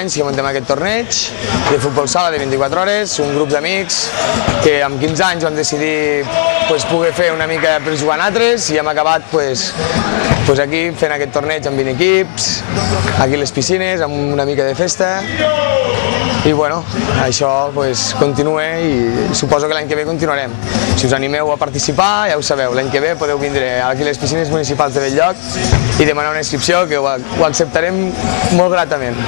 anys que muntem aquest torneig de futbol sala de 24 hores, un grup d'amics que amb 15 anys vam decidir poder fer una mica per jugar en altres i hem acabat aquí fent aquest torneig amb 20 equips, aquí a les piscines, amb una mica de festa. I bueno, això continua i suposo que l'any que ve continuarem. Si us animeu a participar, ja ho sabeu, l'any que ve podeu vindre aquí a les piscines municipals de Bell-lloc i demanar una inscripció que ho acceptarem molt gratament.